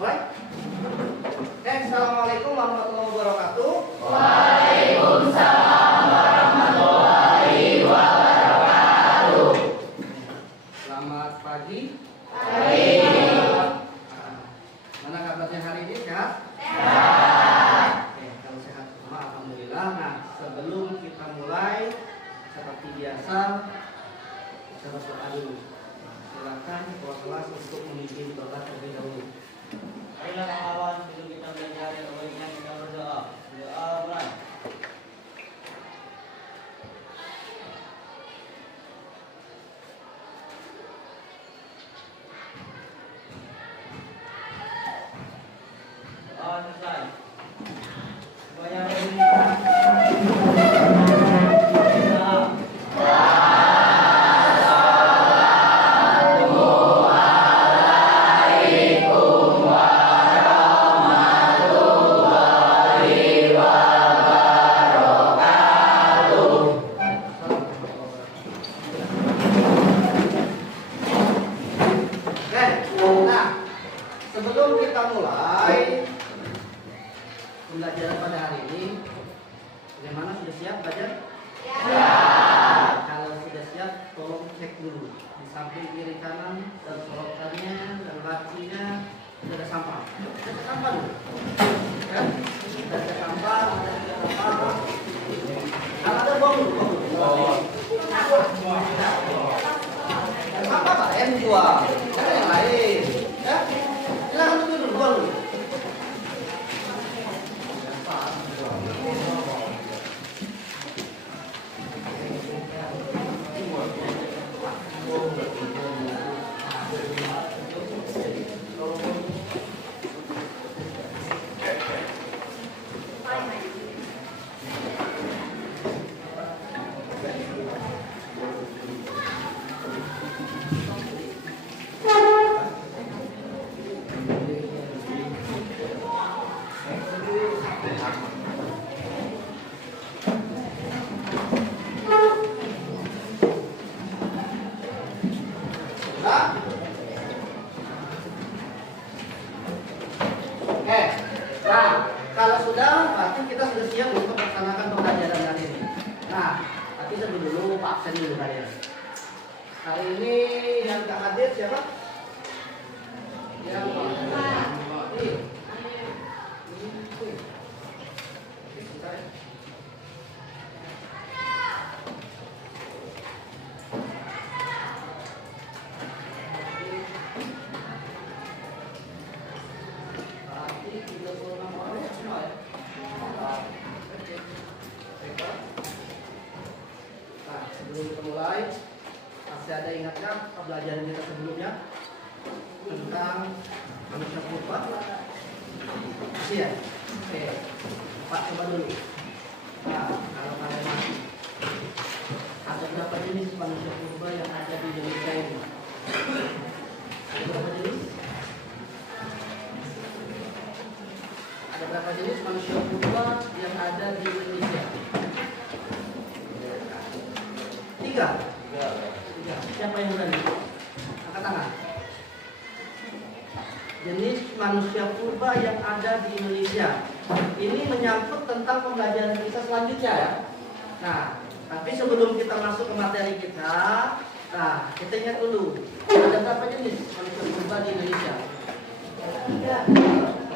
Mulai. Assalamualaikum warahmatullahi wabarakatuh. Waalaikumsalam warahmatullahi wabarakatuh. Selamat pagi. Pagi. Mana kabarnya hari ini, sehat? Sehat. Oke, kalau sehat semua alhamdulillah. Nah, sebelum kita mulai seperti biasa kita berdoa dulu. Silakan ketua kelas untuk memimpin doa terlebih dahulu. Ayolah kawan, sebelum kita belajar yang terbaiknya kita berdoa. Doa mulai. Doa selesai. Semuanya berdiri. Doa. Nah, sebelum kita mulai pembelajaran pada hari ini, bagaimana, sudah siap belajar? Siap. Kalau sudah siap, tolong cek dulu di samping kiri kanan dan sorotannya dan lacinya sudah ada sampah. Cek sampah dulu, ya? Ada sampah, ada sampah. Kalau ada buang dulu, buang dulu. Sampah Pak yang dibuang, jangan yang lain, ya? Silakan dulu, buang dulu. Nah, oke. Nah, kalau sudah, berarti kita sudah siap untuk melaksanakan pembelajaran hari ini. Nah, tapi sebelum dulu Pak absen dulu kalian. Hari ini yang tak hadir siapa? Yang ini. Nah, sebelum kita mulai, masih ada ingatnya pembelajaran kita sebelumnya tentang manusia purba? Masih ya? Oke, Pak coba dulu. Nah, kalau kalian masih, ada berapa jenis manusia purba yang ada di Indonesia ini? Ada berapa jenis? Ada berapa jenis manusia purba yang ada di Indonesia? Tiga. Siapa yang berani? Angkat tangan. Jenis manusia purba yang ada di Indonesia. Ini menyangkut tentang pembelajaran kita selanjutnya ya. Nah, tapi sebelum kita masuk ke materi kita, nah kita ingat dulu. Ada berapa jenis manusia purba di Indonesia? Tiga.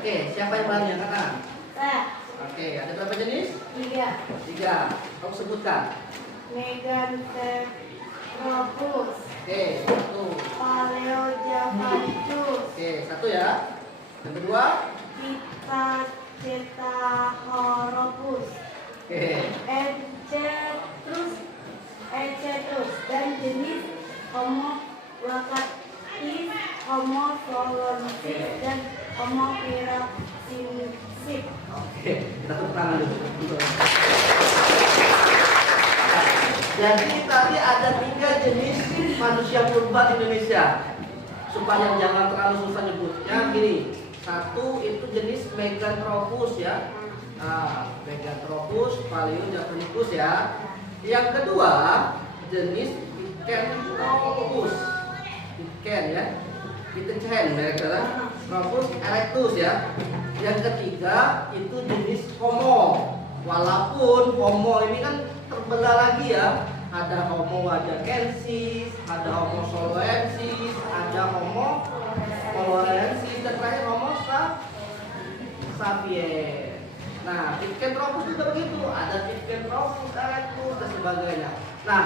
Oke, siapa yang berani? Angkat tangan. Saya. Oke, ada berapa jenis? Tiga. Tiga. Kamu sebutkan. Meganteropus, Oke, satu. Paleojavanicus, Oke, satu ya. Yang kedua. Pithecanthropus, Oke. Echetus, dan jenis Homo placatis, Homo solonsis, dan Homo pyrasinensis. Oke, kita tepuk tangan dulu. Jadi tadi ada 3 jenis manusia purba di Indonesia. Supaya jangan terlalu susah nyebutnya, gini. Satu itu jenis Meganteropus ya. Nah, Meganteropus, Paleojavanicus ya. Yang kedua jenis Pithecanthropus. Pithen ya. Pithen mereka lah. Tropus erectus ya. Yang ketiga itu jenis Homo. Walaupun Homo ini kan terbelah lagi ya. Ada Homo wajakensis, ada Homo soloensis, ada Homo colorensis, dan terakhir Homo sapiens. Nah, Pithecanthropus juga begitu. Ada Pithecanthropus erectus dan sebagainya. Nah,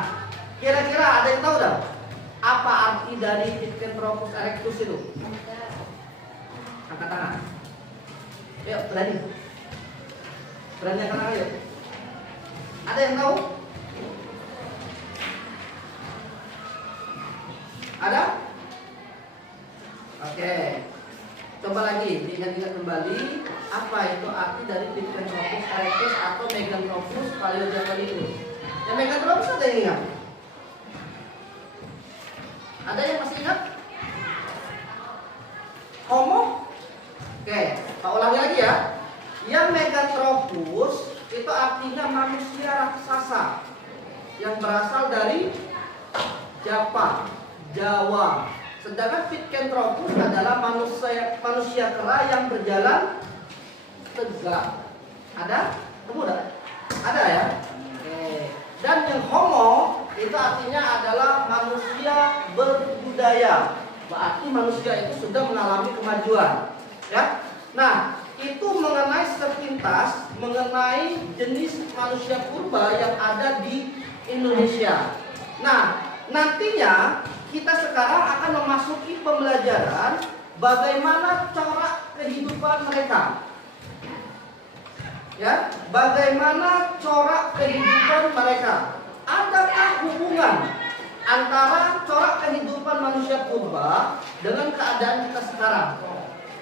kira-kira ada yang tahu dah apa arti dari Pithecanthropus erectus itu? Angkat tangan. Yuk, berani. Berani angkat tangan yuk. Ada yang tahu? Ada? Oke. Coba lagi diingat-ingat kembali apa itu arti dari Pithecanthropus erectus atau Meganthropus paleojavanicus. Yang Meganthropus ada yang ingat? Ada yang masih ingat? Homo? Oke, Pak ulangi lagi ya. Yang Meganthropus itu artinya manusia raksasa yang berasal dari Jawa. Sedangkan Pithecanthropus adalah manusia kera yang berjalan tegak. Ada? Temu dah? Ada ya? Oke. Dan yang Homo itu artinya adalah manusia berbudaya. Berarti manusia itu sudah mengalami kemajuan. Ya. Nah, itu mengenai sepintas mengenai jenis manusia purba yang ada di Indonesia. Nah, nantinya kita sekarang akan memasuki pembelajaran bagaimana cara kehidupan mereka. Ya, bagaimana cara kehidupan mereka? Adakah hubungan antara cara kehidupan manusia purba dengan keadaan kita sekarang?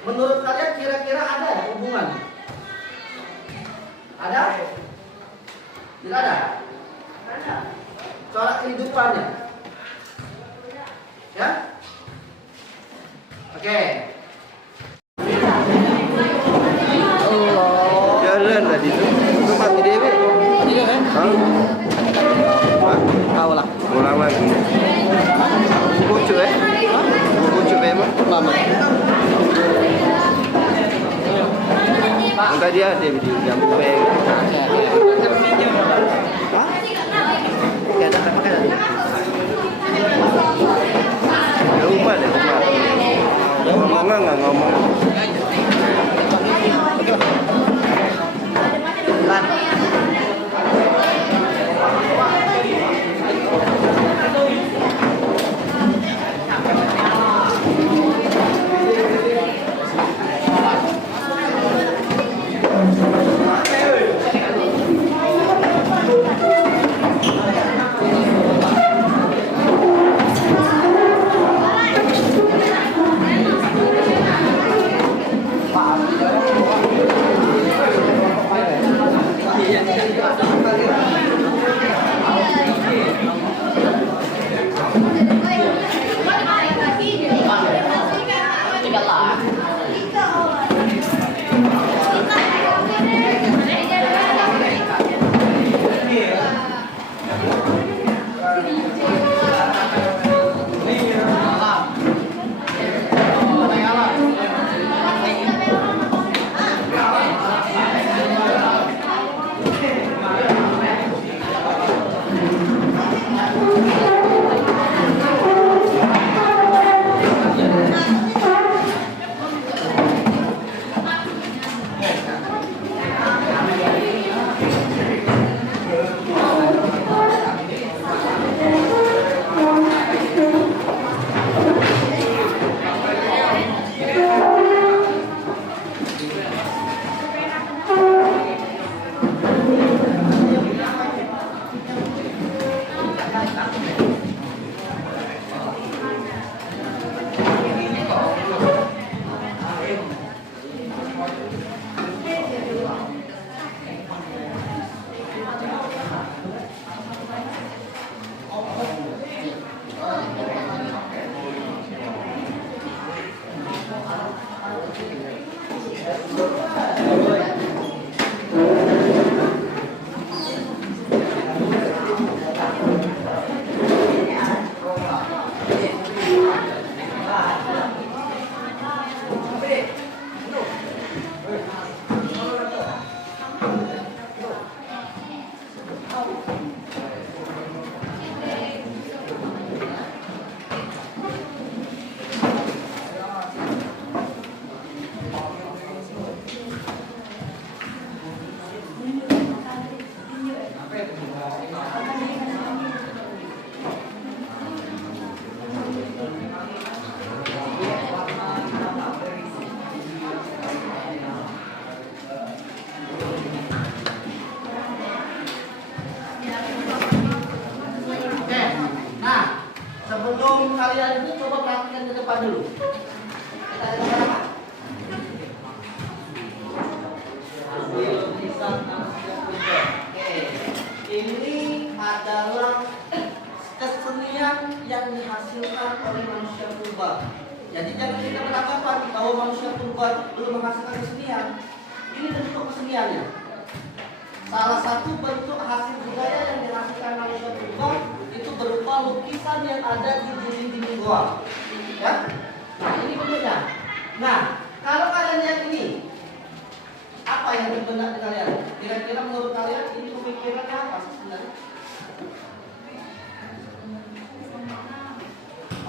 Menurut kalian kira-kira ada ya hubungan? Ada? Tidak ada? Ada. Cara kehidupannya? Ya? Oke. Jalan tadi tu. Tu mati dia be. Iya kan? Tahu lah. Ulang lagi. Kucu Kucu memang. Lama. Entah dia ada di jam peng. Hah? Oke, ada apa kan? Rumah deh rumah. Ngomong nggak ngomong. dulu. Kita lihat bersama. Hasil lukisan manusia purba. Oke, ini adalah kesenian yang dihasilkan oleh manusia purba. Jadi jangan kita beranggapan bahwa manusia purba belum menghasilkan kesenian. Ini bentuk keseniannya. Salah satu bentuk hasil budaya yang dihasilkan manusia purba itu berupa lukisan yang ada di dinding-dinding goa. Ya? Nah, ini bentuknya. Nah, kalau kalian lihat ini, apa yang terbenak di kalian? Kira-kira menurut kalian ini pemikirannya apa sih sebenarnya?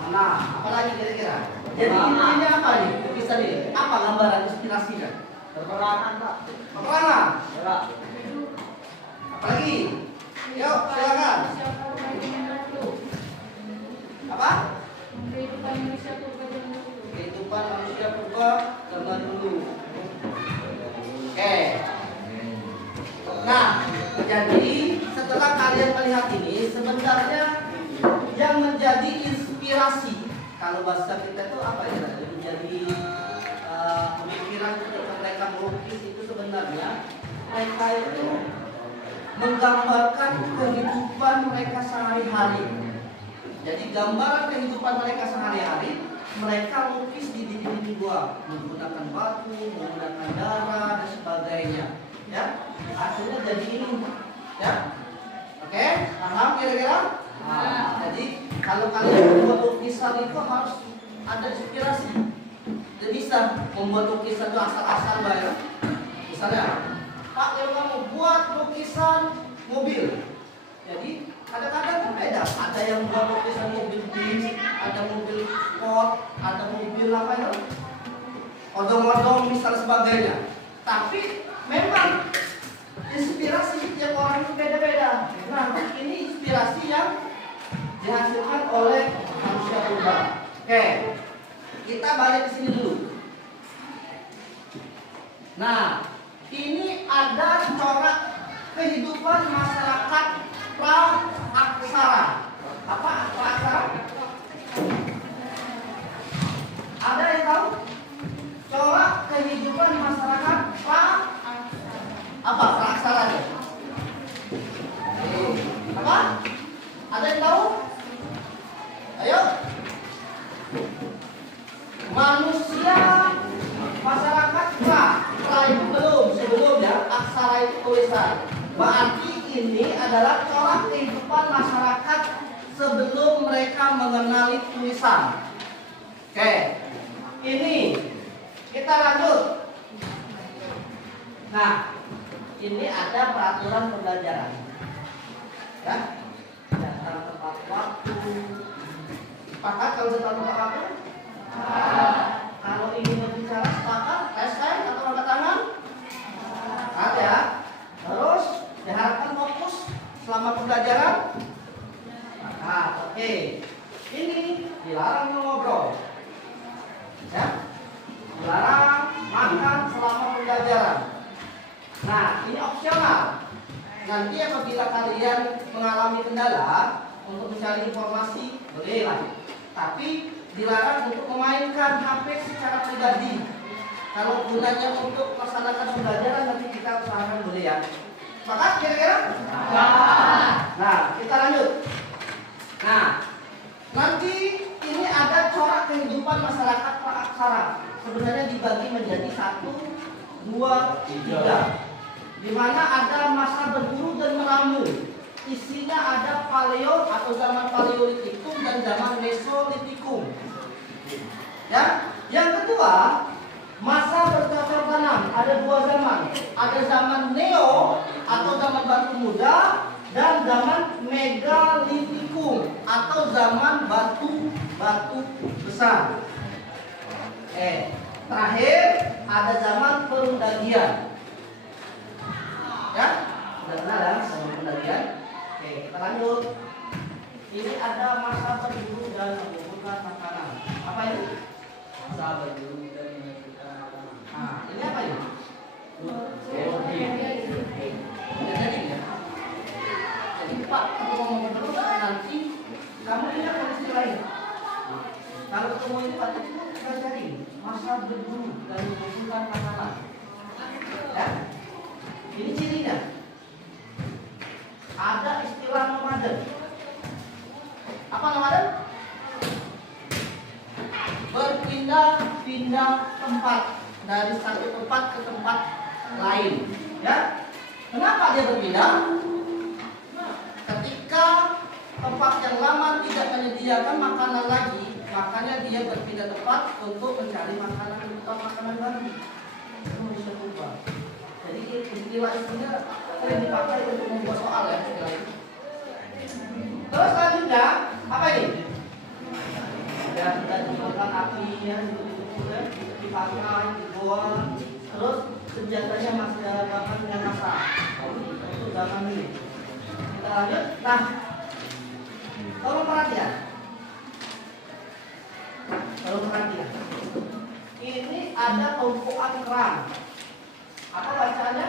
Nah, apalagi kira-kira? Jadi intinya apa nih? Lukisan ini? Apa gambaran inspirasinya? Peperangan, Pak. Peperangan. Gerak. Apalagi? Yuk, silakan. Apa? Kehidupan manusia purba zaman dulu. Oke. Nah, jadi setelah kalian melihat ini, sebenarnya yang menjadi inspirasi, kalau bahasa kita itu apa ya? Menjadi pemikiran ketika mereka melukis itu sebenarnya mereka itu menggambarkan kehidupan mereka sehari-hari. Jadi gambaran kehidupan mereka sehari-hari mereka lukis di dinding gua menggunakan batu, menggunakan darah dan sebagainya. Ya, hasilnya jadi ini. Ya, oke, paham kira-kira? Jadi kalau kalian membuat lukisan itu harus ada inspirasi. Tidak bisa membuat lukisan itu asal-asal bayar. Misalnya, Pak, yang kamu buat lukisan mobil. Jadi kadang-kadang kan beda. Ada yang buat lukisan mobil bis, ada mobil Ford, ada mobil apa itu? Odong-odong misal sebagainya. Tapi memang inspirasi tiap orang itu beda-beda. Nah, ini inspirasi yang dihasilkan oleh manusia purba. Oke, kita balik ke sini dulu. Nah, ini ada corak kehidupan masyarakat pra-aksara. Apa pra-aksara? Ada yang tahu? Corak kehidupan masyarakat pra-aksara. Apa? Ada yang tahu? Ayo. Manusia masyarakat pra itu belum, sebelumnya aksara itu tulisan. Berarti ini adalah corak kehidupan masyarakat sebelum mereka mengenali tulisan. Oke, ini kita lanjut. Nah, ini ada peraturan pembelajaran. Ya, datang tepat waktu. Sepakat kalau datang tepat waktu? Kalau ingin berbicara sepakat, selesai atau angkat tangan? Sepakat ya. Terus diharapkan fokus selama pembelajaran. Sepakat. Oke. Ini dilarang ngobrol. Ya. Dilarang makan selama pembelajaran. Nah, ini opsional. Nanti apabila kalian mengalami kendala untuk mencari informasi, bolehlah. Tapi dilarang untuk memainkan HP secara pribadi. Kalau gunanya untuk melaksanakan pembelajaran nanti kita usahakan boleh ya. Sepakat kira-kira? Nah, kita lanjut. Nah, nanti ini ada corak kehidupan masyarakat pra-aksara. Sebenarnya dibagi menjadi 1, 2, 3. Di mana ada masa berburu dan meramu. Isinya ada paleo atau zaman paleolitikum dan zaman mesolitikum. Ya, yang kedua, masa bercocok tanam. Ada 2 zaman. Ada zaman neo atau zaman batu muda dan zaman megalitikum atau zaman batu besar. Terakhir ada zaman perundagian. Ya, sudah kenal ya sama perundagian? Oke, kita lanjut. Ini ada masa berburu dan mengumpulkan makanan. Apa ini? Masa berburu dan mengumpulkan makanan. Nah, ini apa ini? Jadi ya. Jadi Pak, kalau ngomong terus nanti kamu punya kondisi lain. Kalau ketemu ini Pak, berpindah tempat dari satu tempat ke tempat lain. Ya, kenapa dia berpindah? Ketika tempat yang lama tidak menyediakan makanan lagi, makanya dia berpindah tempat untuk mencari makanan baru. Itu manusia purba. Jadi istilah ini sering dipakai untuk membuat soal ya istilah itu. Terus selanjutnya apa ini? Ya, sudah dibakar apinya, dipakai, dibuang. Terus senjatanya masih dalam bahan dengan kasar. Itu zaman ini. Kita lanjut. Nah, tolong perhatian. Ini ada tumpukan kerang. Apa bacaannya?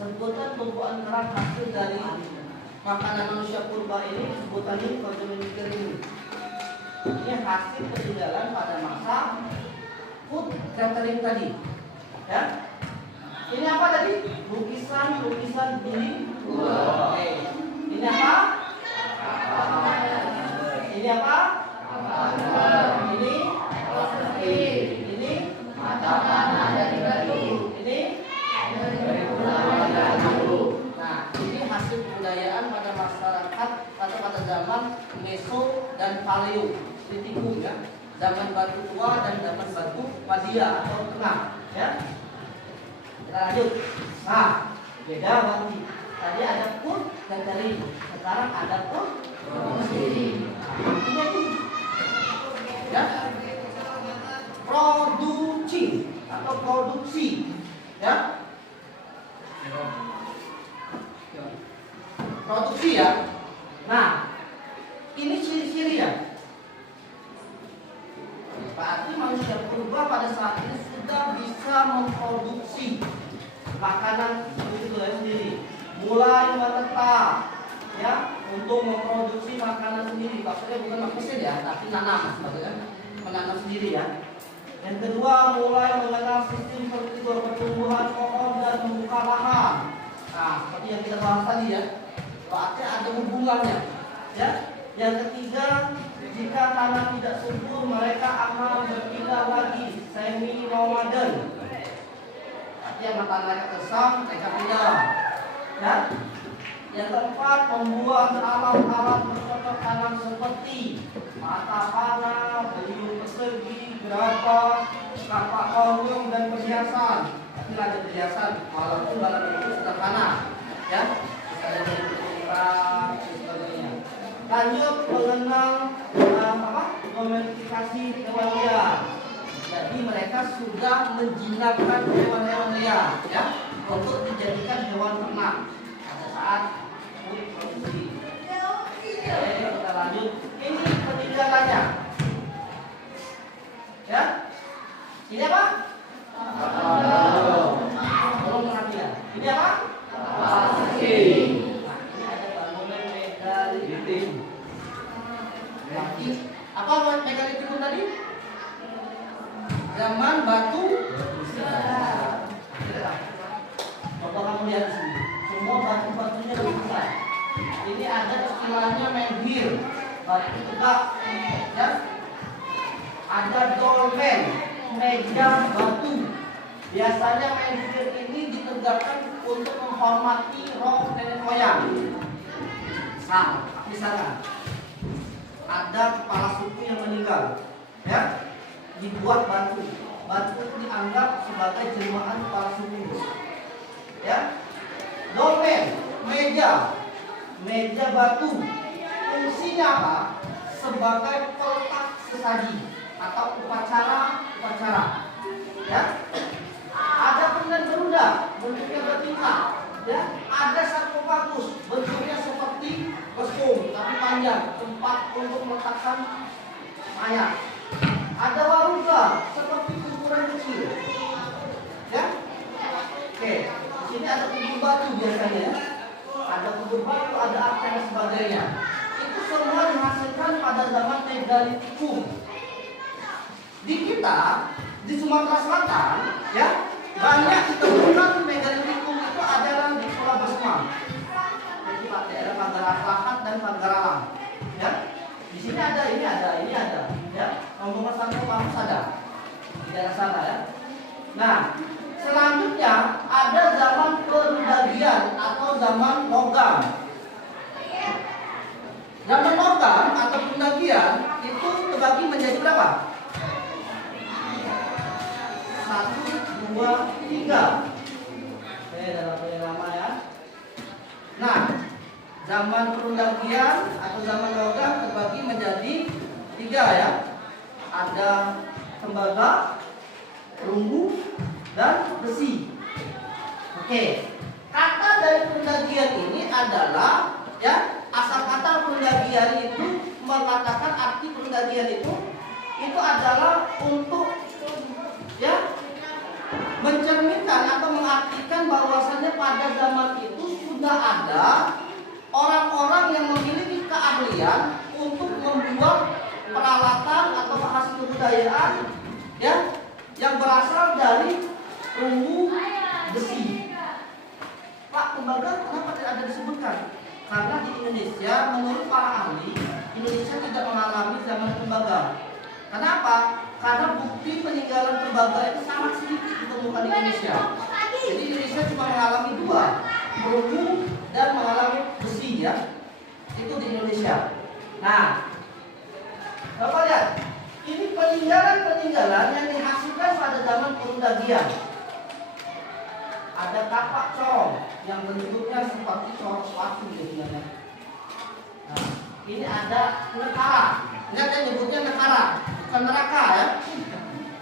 Sebutan tumpukan kerang hasil dari makanan manusia purba ini, sebutannya kojonikir ini. Ini hasil peninggalan pada masa food catering tadi. Ya. Ini apa tadi? Lukisan dinding. Oke. Ini apa? Ini apa? Ini mata panah dari batu. Ini nah, ini hasil kebudayaan pada masyarakat atau pada zaman Meso dan Paleo. Ditikung ya, zaman batu tua dan zaman batu Madia atau tengah ya. Kita lanjut. Nah, beda banget. Tadi ada pun dan dari sekarang ada pun ya. Produksi ya. Produksi ya. Nah, ini ciri-ciri ya. Berarti manusia purba pada saat ini sudah bisa memproduksi makanan itu sendiri. Mulai menetap ya untuk memproduksi makanan sendiri. Maksudnya bukan mesin ya, tapi nanam maksudnya menanam sendiri ya. Yang kedua, mulai mengenal sistem pertumbuhan pohon dan membuka lahan. Nah, seperti yang kita bahas tadi ya. Berarti ada hubungannya ya. Yang ketiga, jika tanah tidak subur, mereka akan berpindah lagi semi nomaden. Artinya yang tanahnya kesam, mereka pindah. Ya. Yang keempat, membuat alat-alat bercocok tanam seperti mata panah, beliung persegi, gerabah, kapak kolong dan perhiasan. Tapi ada perhiasan, walaupun dalam itu sederhana. Ya. Ada dan sebagainya. Lanjut mengenal domestikasi hewan liar. Jadi mereka sudah menjinakkan hewan-hewan liar, ya, untuk dijadikan hewan ternak pada saat produksi. Oke, kita lanjut. Ini peninggalannya, ya. Ini apa? Tolong perhatian. Ini apa? Apa megalitik tadi? Zaman batu. Coba kamu lihat di sini. Semua batu-batunya lebih besar. Ini ada istilahnya menhir, batu tegak. Ya. Ada dolmen, meja batu. Biasanya menhir ini ditegakkan untuk menghormati roh nenek moyang. Misalkan ada kepala suku yang meninggal, ya, dibuat batu. Batu itu dianggap sebagai jelmaan kepala suku, ya. Dolmen, meja batu, fungsinya apa? Sebagai pelengkap sesaji atau upacara, ya. Ada kemudian beruda, bentuknya bertingkat, ya. Ada sarkofagus, bentuknya seperti kostum tapi panjang, tempat untuk meletakkan mayat. Ada waruga seperti kuburan kecil, ya. Oke, di sini ada kubur batu biasanya, ya. Ada kubur batu, ada arca dan sebagainya. Itu semua dihasilkan pada zaman megalitikum. Di kita, di Sumatera Selatan, ya, banyak ditemukan megalitikum itu adalah di Pulau Basma. Daerah Pagar Lahat dan Pagar Alam, ya. Di sini ada, ini ada, ya. Rombongan sampai Pamus ada di daerah sana ya. Nah, selanjutnya ada zaman perdagian atau zaman logam. Zaman logam atau perdagian itu terbagi menjadi berapa? 1, 2, 3. Oke, dalam waktu yang lama ya. Nah, zaman perundagian atau zaman logam terbagi menjadi 3 ya. Ada tembaga, perunggu, dan besi. Oke, kata dari perundagian ini adalah ya, asal kata perundagian itu mengatakan arti perundagian itu adalah untuk ya mencerminkan atau mengartikan bahwasannya pada zaman itu sudah ada orang-orang yang memiliki keahlian untuk membuat peralatan atau hasil kebudayaan ya yang berasal dari perunggu besi. Pak, tembaga kenapa tidak ada disebutkan? Karena di Indonesia menurut para ahli Indonesia tidak mengalami zaman tembaga. Kenapa? Karena bukti peninggalan tembaga itu sangat sedikit ditemukan di Indonesia. Jadi Indonesia cuma mengalami 2, perunggu dan mengalami besi ya. Itu di Indonesia. Nah, Bapak lihat, ini peninggalan-peninggalan yang dihasilkan pada zaman perundagian. Ada kapak corong yang bentuknya seperti corong sepatu sebenarnya. Nah, ini ada nekara. Ingat ya, nyebutnya nekara, bukan neraka ya.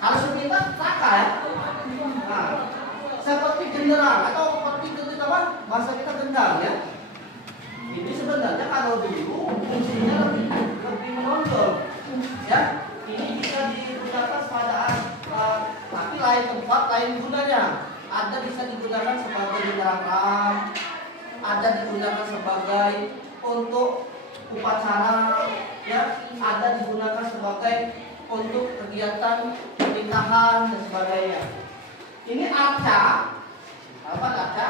Kalau sebentar neraka ya. Nah, seperti genderang atau seperti apa? Bahasa kita gendang ya. Ini sebenarnya kalau dulu fungsinya lebih menonjol. Ya, ini bisa digunakan pada tapi lain tempat, lain gunanya. Ada bisa digunakan sebagai genderang, ada digunakan sebagai untuk upacara, ya, ada digunakan sebagai untuk kegiatan pernikahan dan sebagainya. Ini arca, apa arca?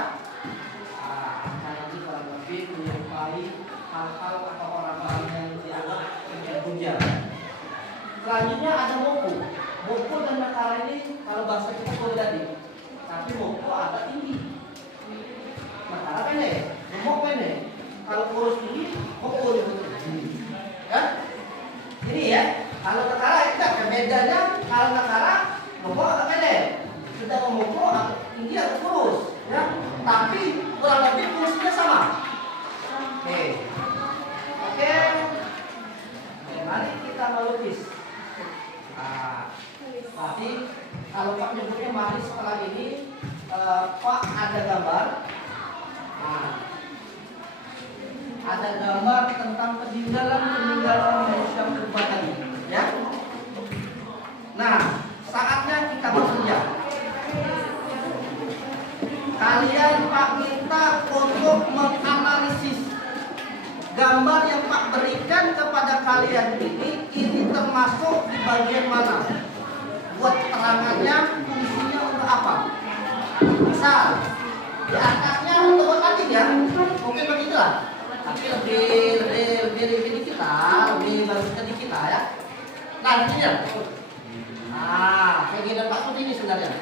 Arca nanti kurang lebih menyerupai hal-hal atau orang-orang yang dianggap puja. Selanjutnya ada moku. Moku dan nekara ini kalau bahasa kita boleh jadi, tapi moku agak tinggi. Nekara pendek, moku pendek. Kalau kurus tinggi, moku lebih tinggi. Kan? Ini ya. Kalau nekara itu bedanya. Kalau nekara moku agak pendek, sedangkan moku agak tinggi atau kurus. Ya. Tapi kurang lebih fungsinya sama. Oke. Oke. Mari kita melukis. Berarti kalau Pak nyebutnya mari setelah ini Pak ada gambar. Ada gambar tentang peninggalan manusia purba tadi, ya. Nah, saatnya kita bekerja. Kalian Pak minta untuk menganalisis gambar yang Pak berikan kepada kalian ini termasuk di bagian mana? Buat keterangannya, fungsinya untuk apa? Misal, di atasnya untuk anting ya, mungkin begitulah. Tapi lebih kita, lebih bagus sedikit kita ya. Nah, ini ya. Nah, kegiatan Pak Sudi ini sebenarnya.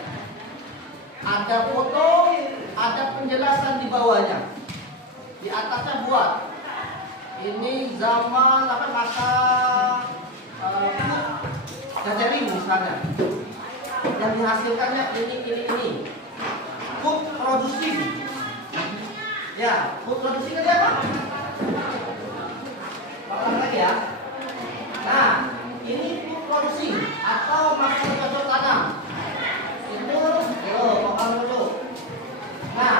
Ada foto, ada penjelasan di bawahnya. Di atasnya buat. Ini zaman apa masa gathering misalnya. Yang dihasilkannya ini. Food producing. Ya, food producing itu apa? Ulang lagi ya. Nah, ini food producing atau masa bercocok tanam. Itu, pokok dulu. Nah,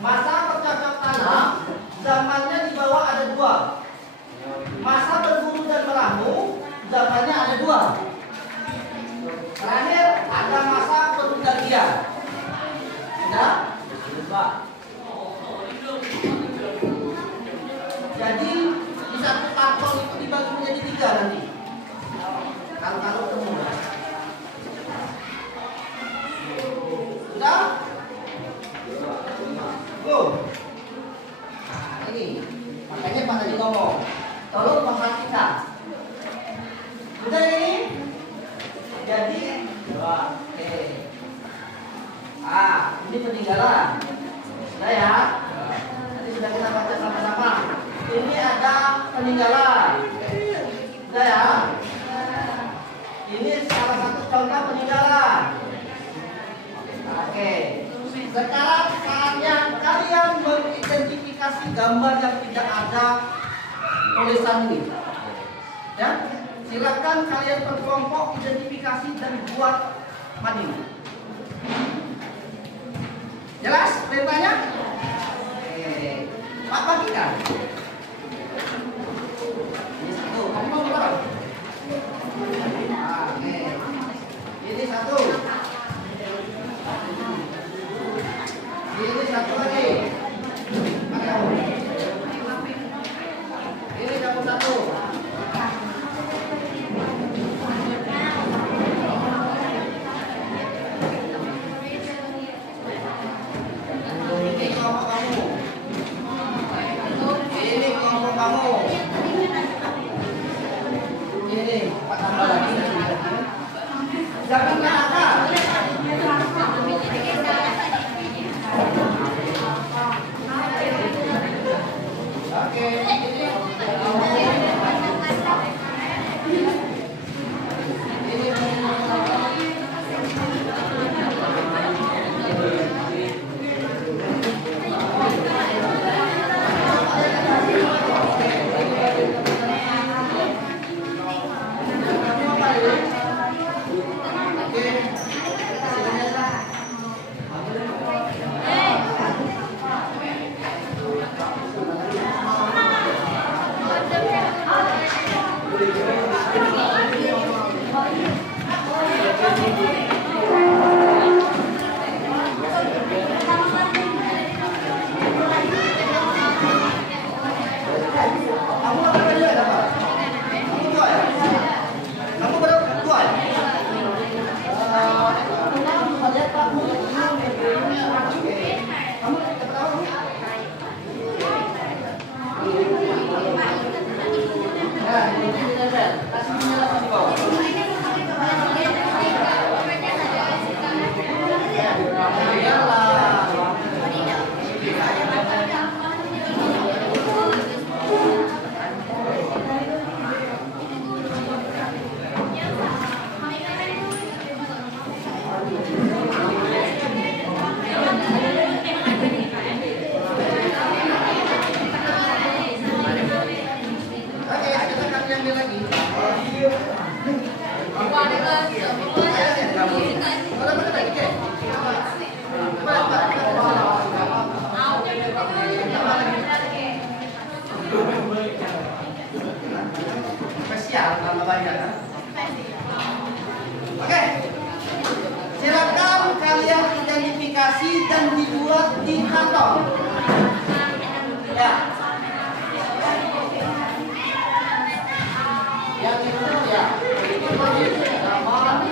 masa bercocok tanam zamannya di bawah ada 2. Masa berburu dan meramu zamannya ada 2. Terakhir ada masa perundagian. Sudah? Lupa. Jadi di satu karton itu dibagi menjadi 3 nanti. Kalau ketemu. Sudah? Go. Nah, ini makanya Pak tadi ngomong, tolong perhatikan jadi oke. Ini peninggalan. Sudah ya? Nanti sudah kita baca sama-sama. Ini ada peninggalan. Sudah ya? Ini salah satu contoh peninggalan. Oke. Sekarang saatnya kalian mengidentifikasi gambar yang tidak ada tulisan ini. Ya, silakan kalian berkelompok identifikasi dan buat mading. Jelas perintahnya? Oke. Pak bagikan. Ini satu. Kamu mau berapa? Oke. Ini satu. Ini satu lagi. Ini kamu satu. Ini kelompok kamu. Ini kelompok kamu. Ini Pak tambah lagi. Jangan nakal. Oke, kamu apa aja ada Pak? Kamu dua ya? Kamu berapa? Dua ya? Lihat Pak. Oke. Kamu ketawa? Ya, ini bel. Kasih nyala di bawah. Oke, kita akan ambil lagi. Spesial nama banyak kan? Oke. Silakan kalian identifikasi dan dibuat di kantong. Ya. Yang itu ya. Nama.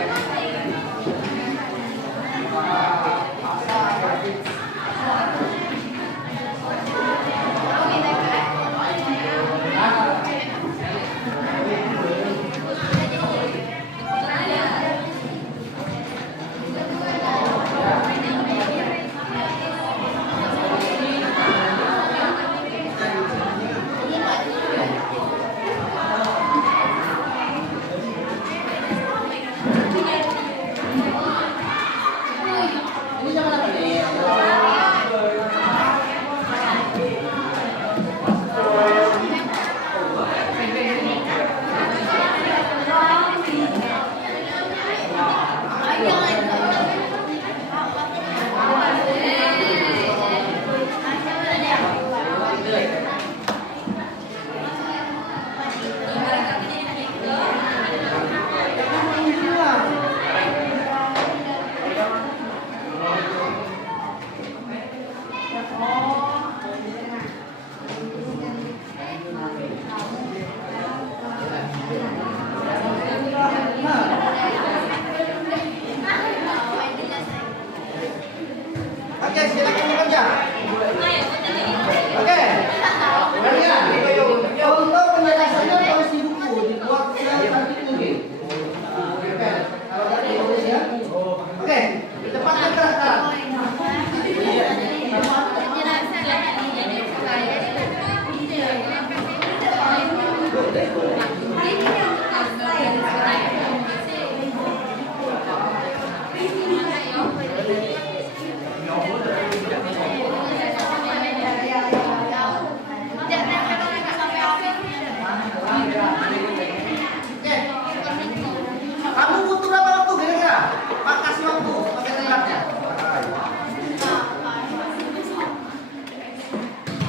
Pak kasih waktu pakai tengahnya.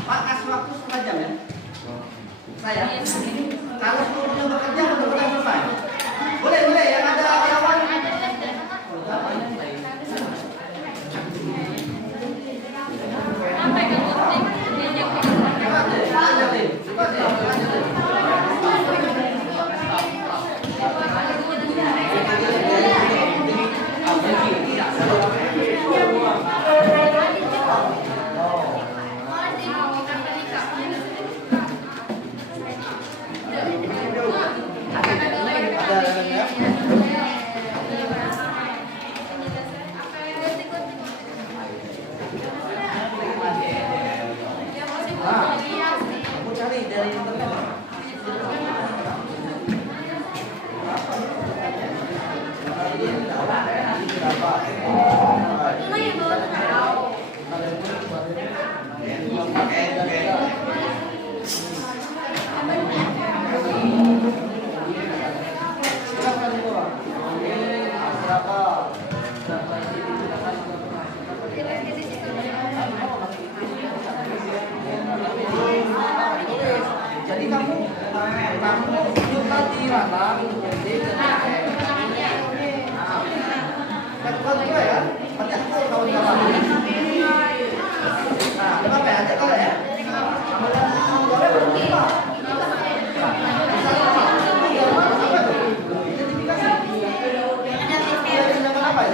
Pak kasih waktu setengah jam ya. Saya. Kalau seluruhnya bekerja benar-benar selesai. Boleh yang ada karyawan. Aku cari dari internet. Jadi kamu juga di mana di bukan juga ya, banyak tuh kawan-kawan. Nah, apa ya? Ajak kalau ya. Boleh berapa? Identifikasi. Tindakan apa ya?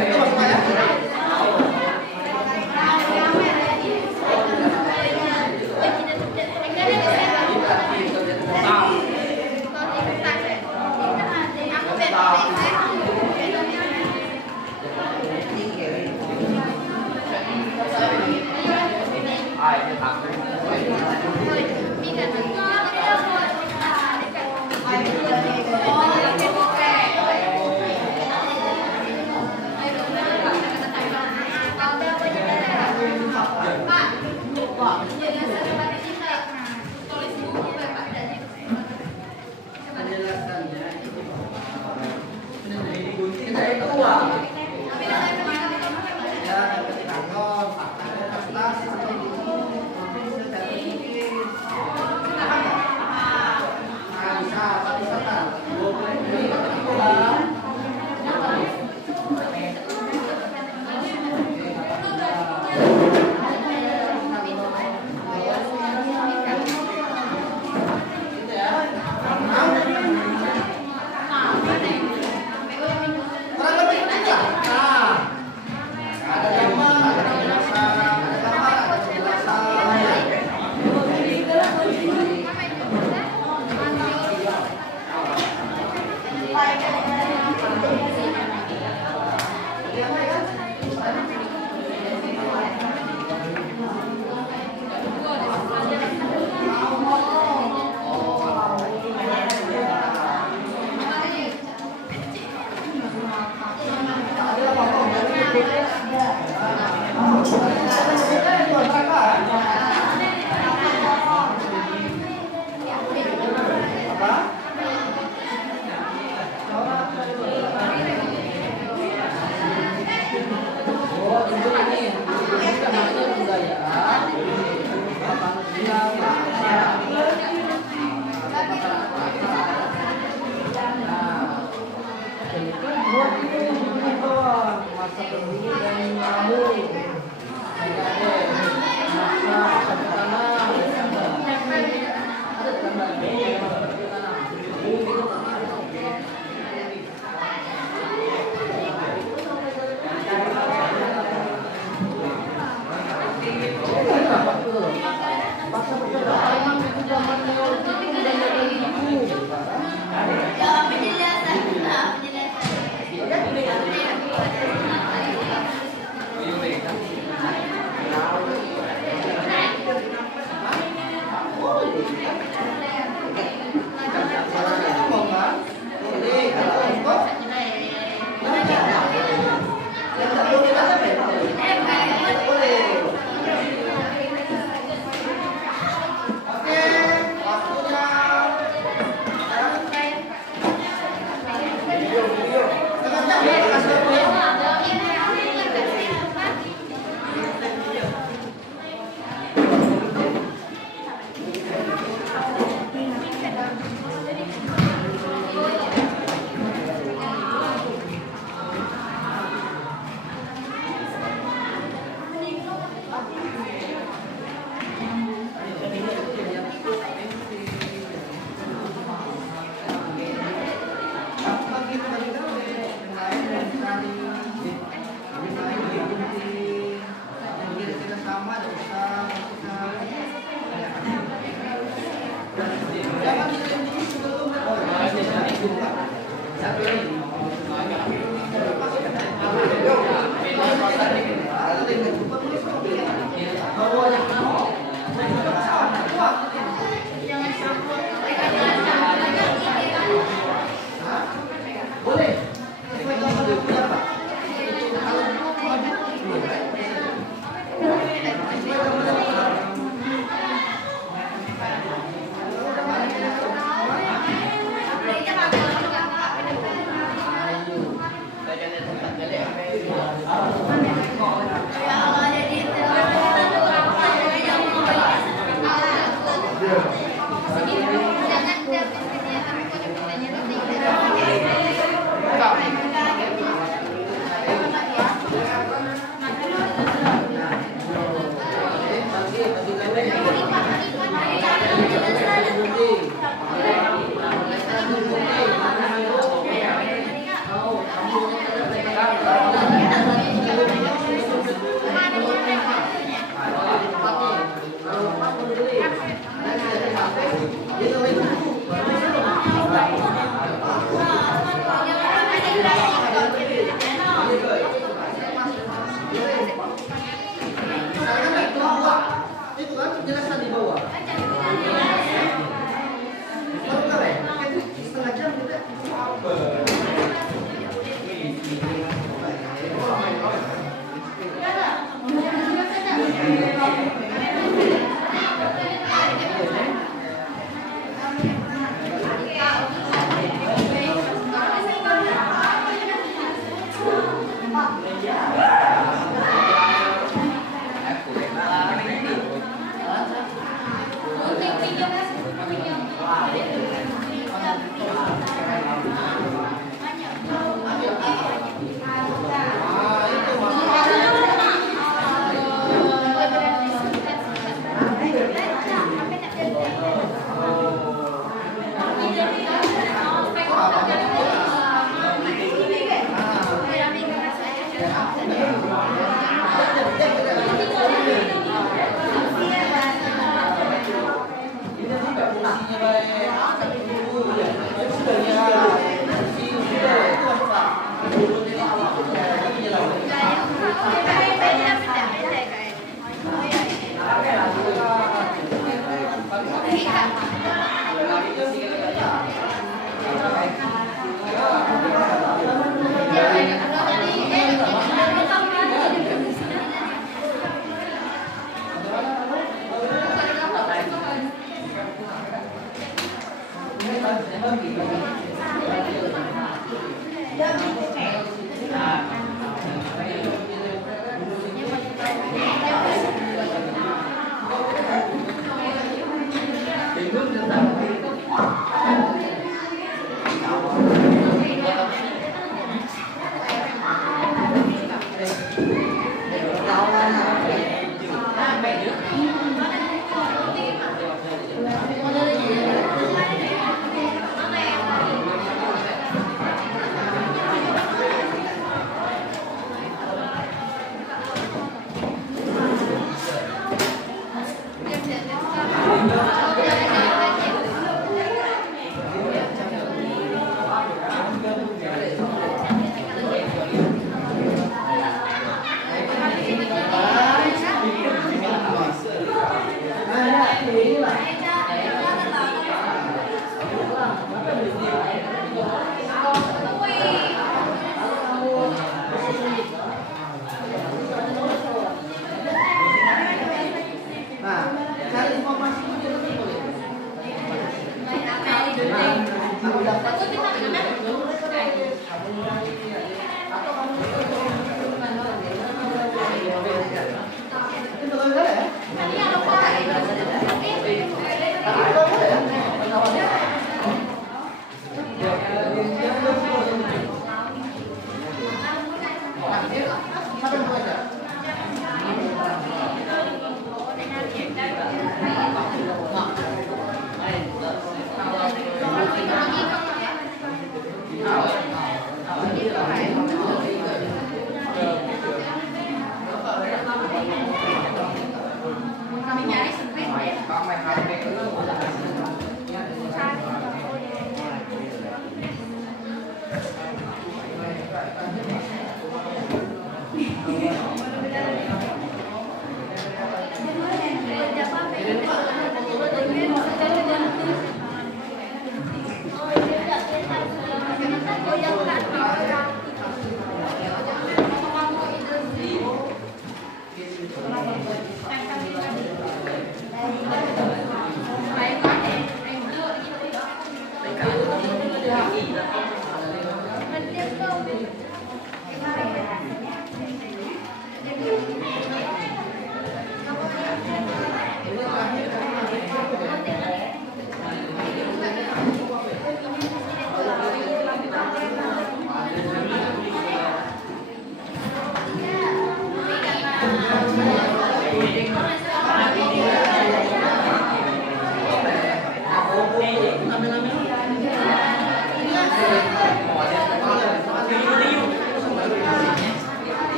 Itu maksudnya ya?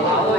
Wow.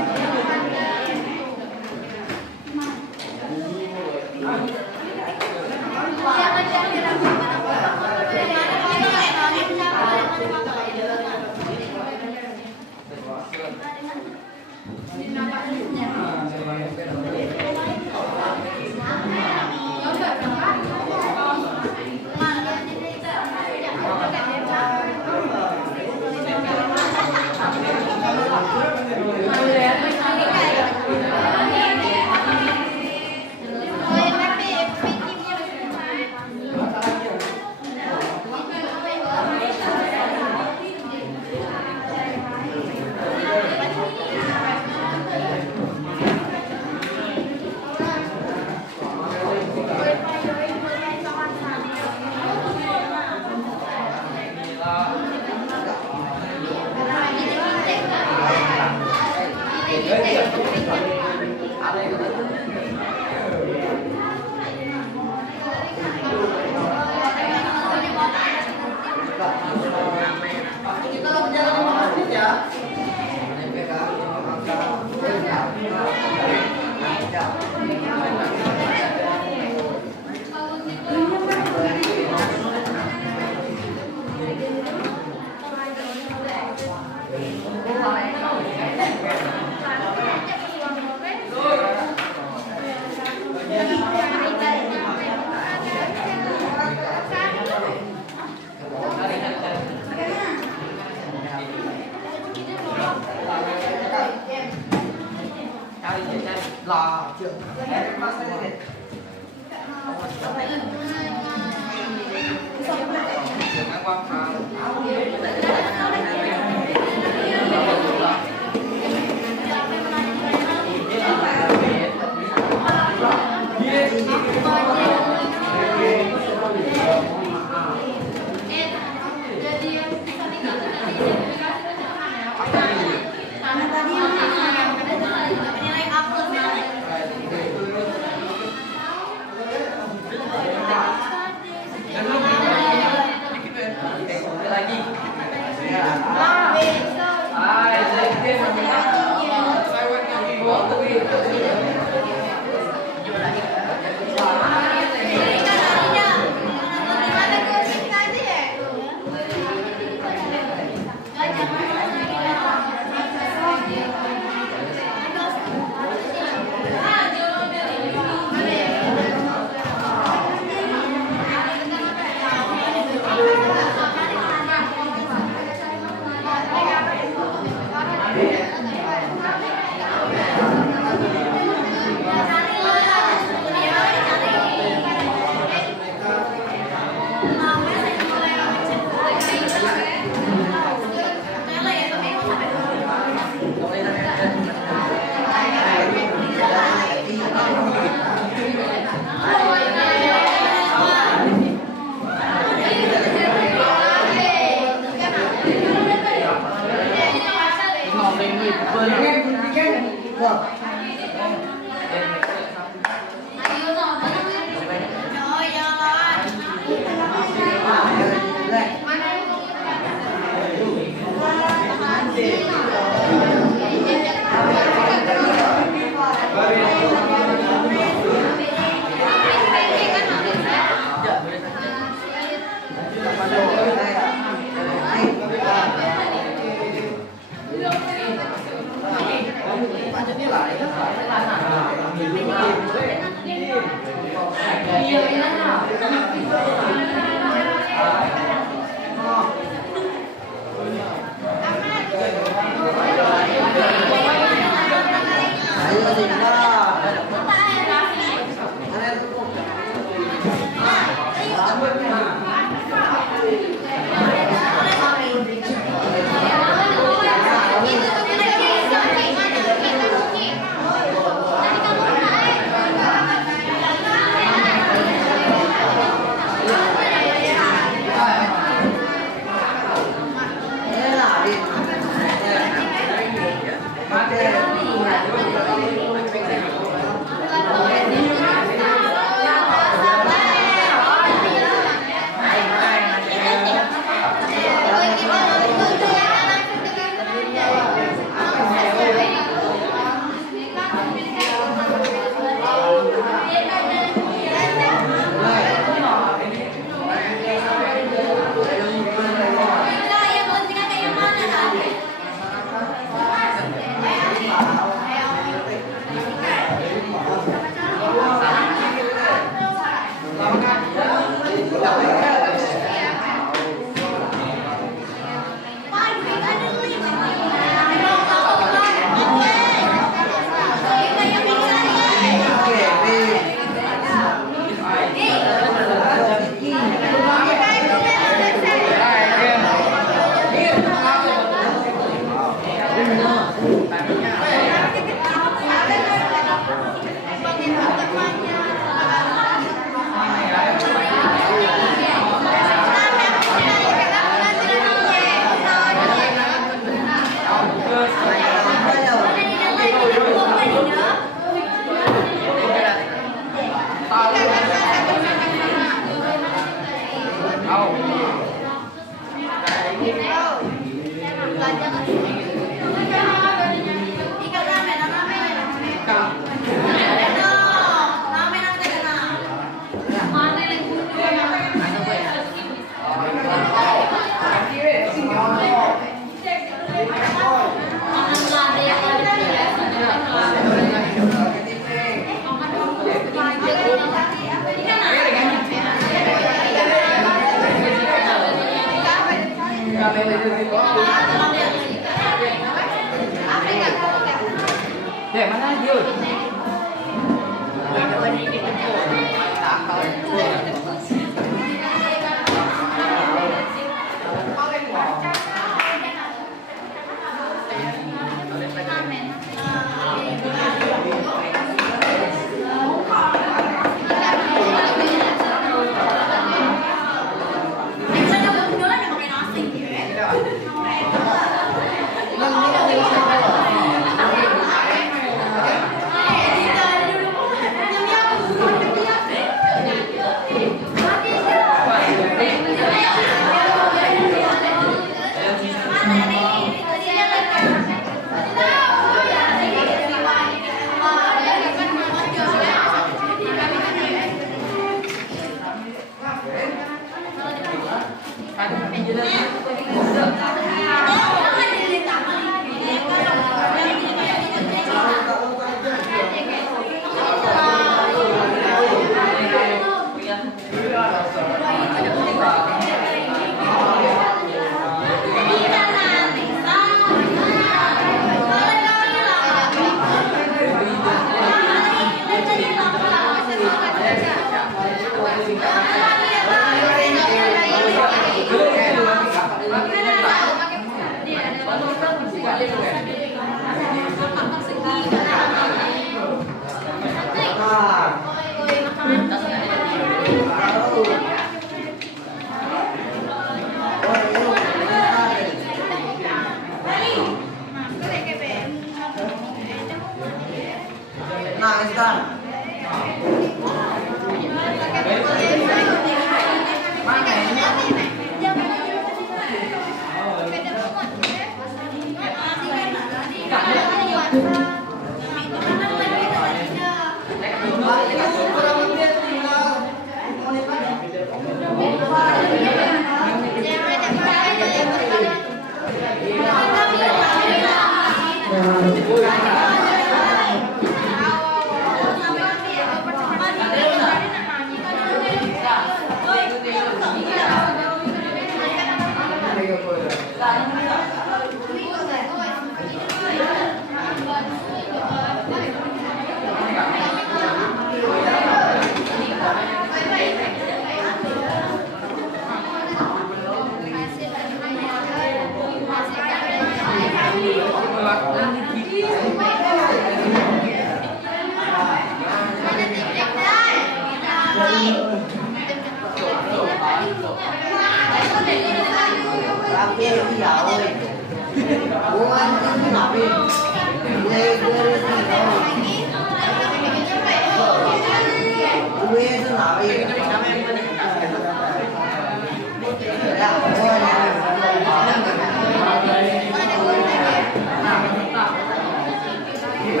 Ayo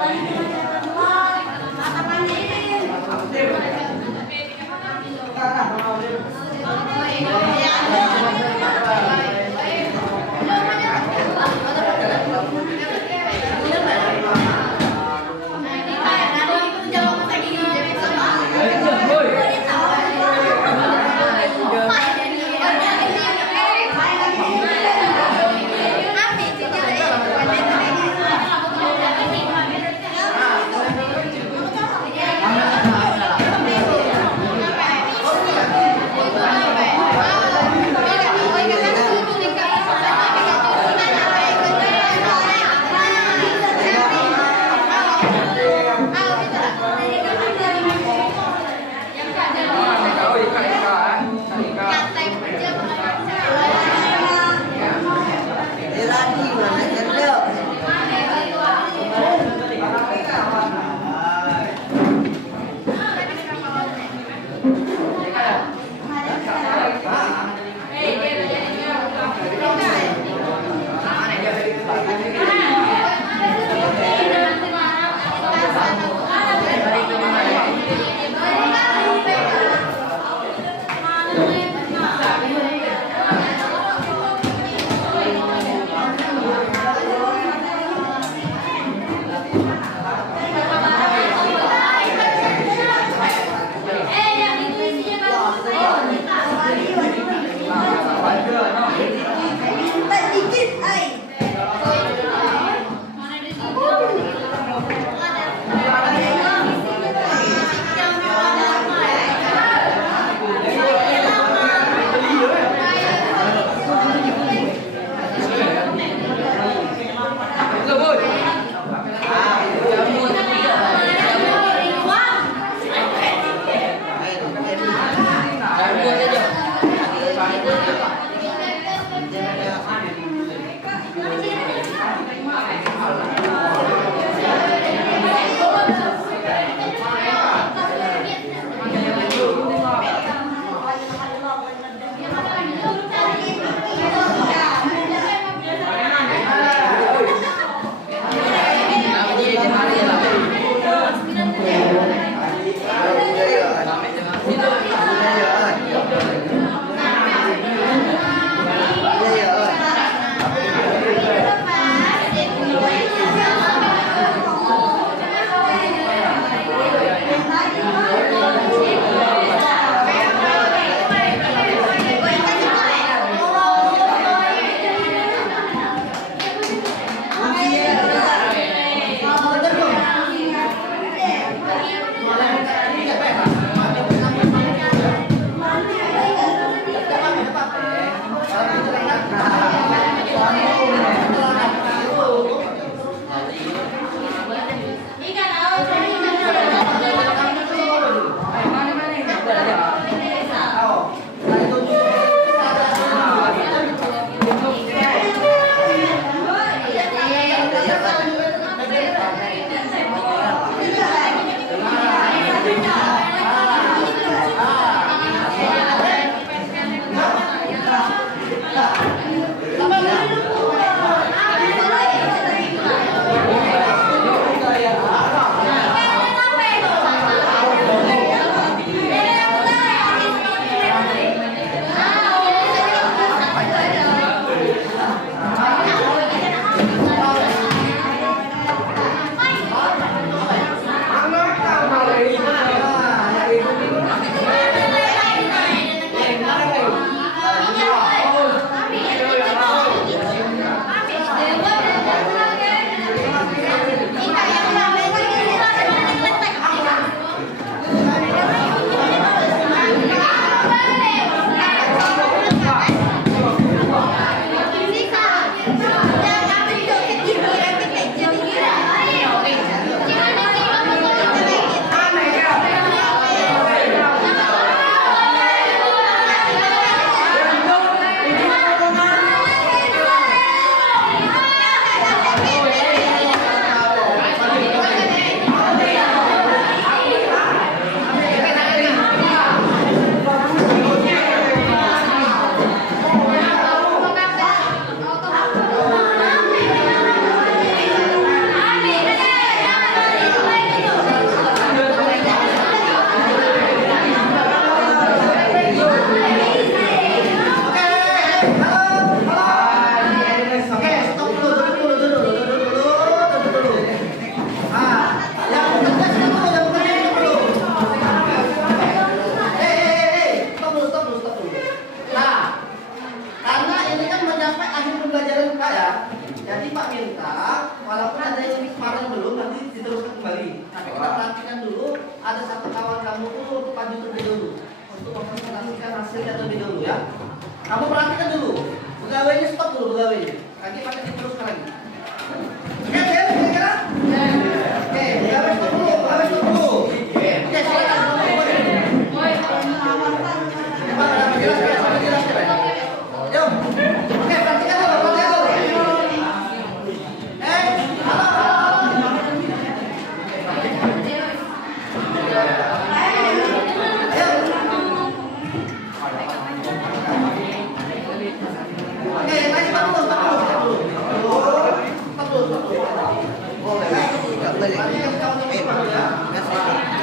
lagi kita keluar. Mata mandiin. hasilnya terlebih dahulu ya. Kamu perhatikan dulu. Pegawainya stop dulu pegawainya. Kaki pakai diteruskan lagi. Oke, kira-kira? Oke, pegawai stop dulu. Pegawai stop dulu. Oke, silakan. Jelas. Yuk. Oke, perhatikan dulu.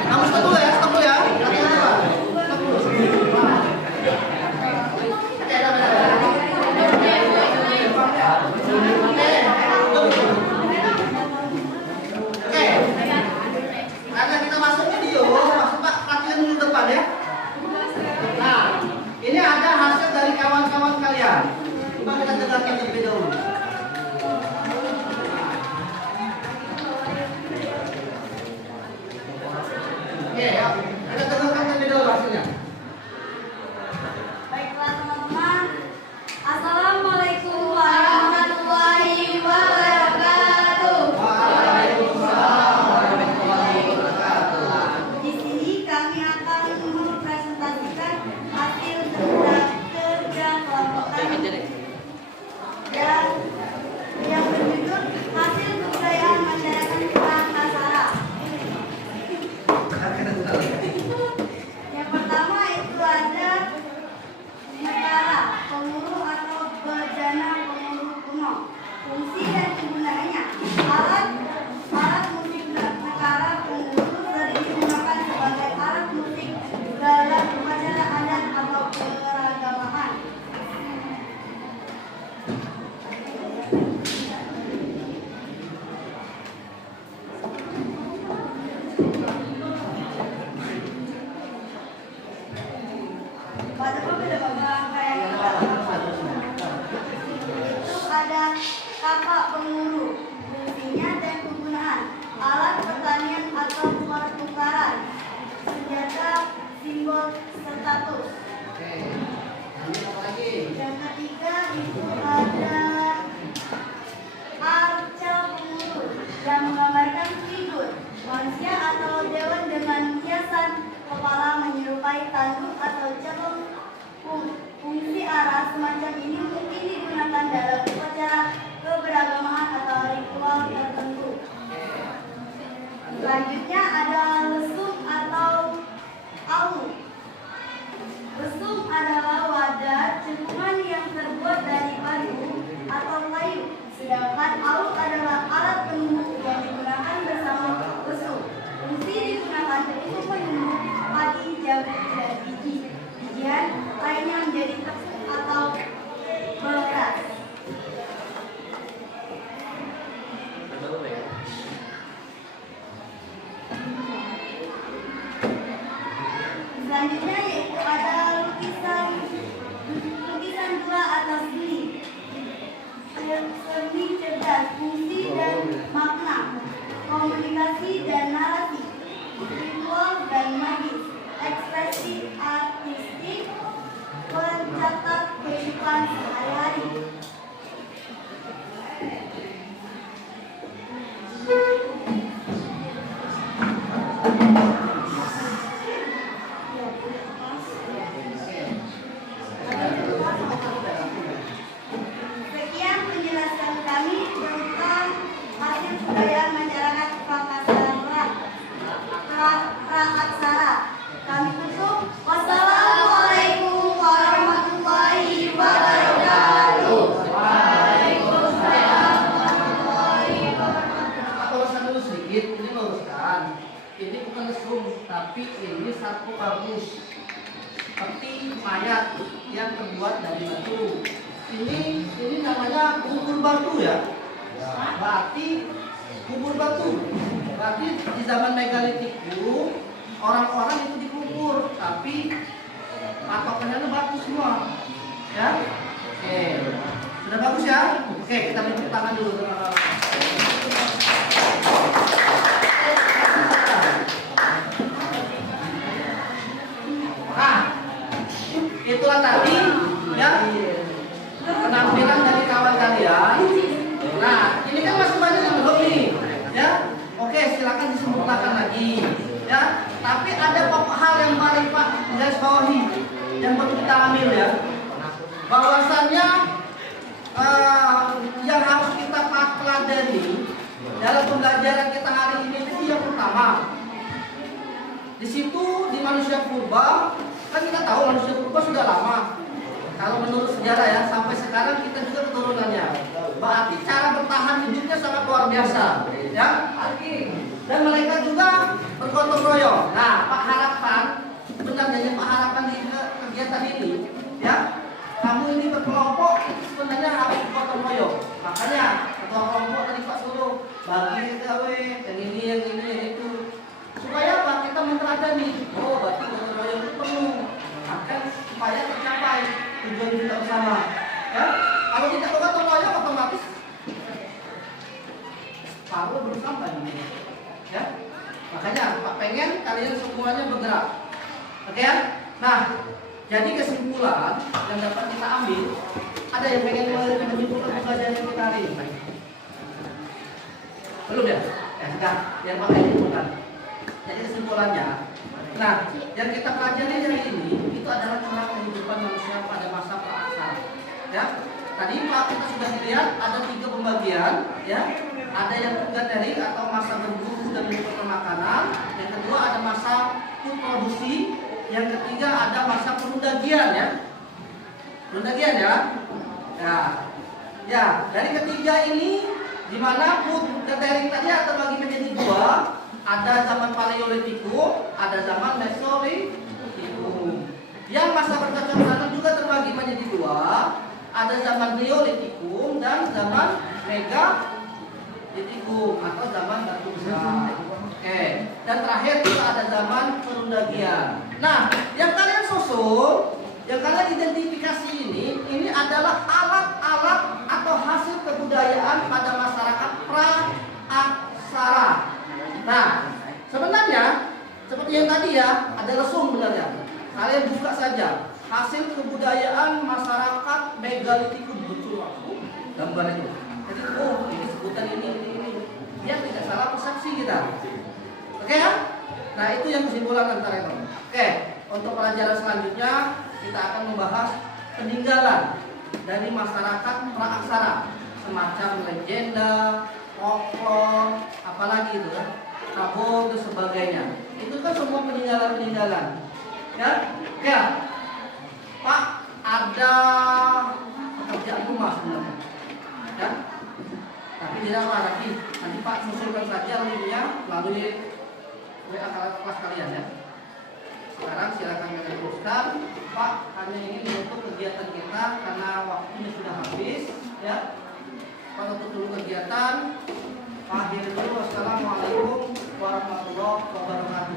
Kamu stop dulu ya, stop dulu ya. Stop dulu. Oke. Karena kita masuk video, masuk Pak, perhatikan dulu depan ya. Nah, ini ada hasil dari kawan-kawan kalian. Coba kita dengarkan terlebih dahulu. Oke, ya. Kita dengarkan terlebih dahulu hasilnya. Baiklah teman-teman. Assalamualaikum warahmatullahi wabarakatuh. Waalaikumsalam warahmatullahi wabarakatuh. Di sini kami akan mempresentasikan hasil kerja kelompok kami. Dan yang berjudul hasil kebudayaan masyarakat Prakarsara. Yang pertama itu ada negara, pemuluh atau bejana pemuluh kuno. Fungsi dan kegunaannya. Alat musik negara pemuluh sering digunakan sebagai alat musik dalam upacara adat atau keagamaan. Pada itu ada kapak penguruh, fungsinya dan penggunaan, alat pertanian atau pertukaran, senjata, simbol status. Oke. Lanjut apa lagi? Yang ketiga itu ada arca penguruh yang menggambarkan figur manusia atau dewan dengan hiasan kepala menyerupai tanduk atau cabang. Fungsi arah semacam ini mungkin digunakan dalam upacara keberagamaan atau ritual tertentu. Selanjutnya ada lesung atau alu. Lesung adalah wadah cekungan yang terbuat dari batu atau kayu, sedangkan alu adalah alat penumbuk yang digunakan bersama lesung. Fungsi digunakan untuk menumbuk padi, jagung, dan bijian lainnya menjadi tepung atau beras. Selanjutnya yaitu ada lukisan dua atau seni cerdas, fungsi dan makna, komunikasi dan narasi, ritual dan magis, ekspresi artistik, pencatat kehidupan sehari-hari. Sekian penjelasan kami tentang hasil kebudayaan masyarakat Prakarsara. Kami tutup. Wassalamualaikum warahmatullahi wabarakatuh. Waalaikumsalam warahmatullahi wabarakatuh. Aku luruskan dulu sedikit, ini luruskan. Ini bukan lesung, tapi ini satu kardus peti mayat yang terbuat dari batu. Ini namanya kubur batu ya. Berarti kubur batu. Berarti di zaman megalitik dulu orang-orang itu dikubur, tapi patokannya itu batu semua. Ya. Oke. Sudah bagus ya? Oke, kita tepuk tangan dulu. Nah, itu kedua tadi ya penampilan dari kawan kalian. Nah, ini kan masih banyak yang belum nih, ya. Oke, silakan disempurnakan lagi, ya. Tapi ada pokok hal yang paling Pak garis bawahi yang perlu kita ambil ya. Bahwasannya yang harus kita pelajari dalam pembelajaran kita hari ini itu yang pertama. Di situ di manusia purba, kan kita tahu manusia purba sudah lama. Kalau menurut sejarah ya, sampai sekarang kita juga keturunannya. Berarti cara bertahan hidupnya sangat luar biasa, ya. Dan mereka juga bergotong royong. Nah, Pak harapan, sebenarnya Pak harapan di kegiatan ini, ya, kamu ini berkelompok sebenarnya harus bergotong royong. Makanya ketua kelompok tadi Pak suruh bagi gawe yang ini, yang itu. Supaya apa? Kita meneladani. Oh, berarti gotong royong itu perlu. Akan supaya tercapai tujuan kita bersama. Ya, kalau tidak gotong royong otomatis paruh belum sampai ini. Ya, makanya Pak pengen kalian semuanya bergerak. Oke ya? Nah, jadi kesimpulan yang dapat kita ambil, ada yang pengen menyimpulkan pembelajaran kita hari ini? Belum ya? Ya sudah, yang Pak pengen menyimpulkan. Jadi kesimpulannya, nah, yang kita pelajari hari ini itu adalah cara kehidupan manusia pada masa pra-aksara. Ya, tadi Pak kita sudah lihat ada 3 pembagian, ya. Ada yang pugateri atau masa berburu dan mengumpulkan makanan. Yang kedua ada masa food produksi. Yang ketiga ada masa perundagian, ya. Perundagian ya. Ya, dari ketiga ini di mana pugateri tadi terbagi menjadi 2. Ada zaman Paleolitikum, ada zaman Mesolitikum. Yang masa bercocok tanam juga terbagi menjadi 2. Ada zaman Neolitikum dan zaman Megalitikum atau zaman batu besar. Oke. Dan terakhir juga ada zaman perundagian. Nah, yang kalian susun, yang kalian identifikasi ini adalah alat-alat atau hasil kebudayaan pada masyarakat pra-aksara. Nah, sebenarnya seperti yang tadi ya, ada resum sebenarnya. Kalian buka saja hasil kebudayaan masyarakat Megalitikum, betul aku gambar itu. Jadi oh ini sebutan ini. Dia tidak salah persepsi kita. Oke ya? Nah itu yang kesimpulan antara itu. Oke, untuk pelajaran selanjutnya kita akan membahas peninggalan dari masyarakat pra-aksara, semacam legenda, folklore, apalagi itu kan, tabur dan sebagainya. Itu kan semua peninggalan-peninggalan. Ya, oke. Pak, ada pekerjaan rumah sebenarnya. Ya. Tapi tidak apa lagi. Nanti Pak susulkan saja linknya melalui WA kelas kalian ya. Sekarang silakan kalian teruskan. Pak hanya ingin menutup kegiatan kita karena waktunya sudah habis. Ya. Pak tutup dulu kegiatan. Akhir dulu. Wassalamualaikum warahmatullahi wabarakatuh.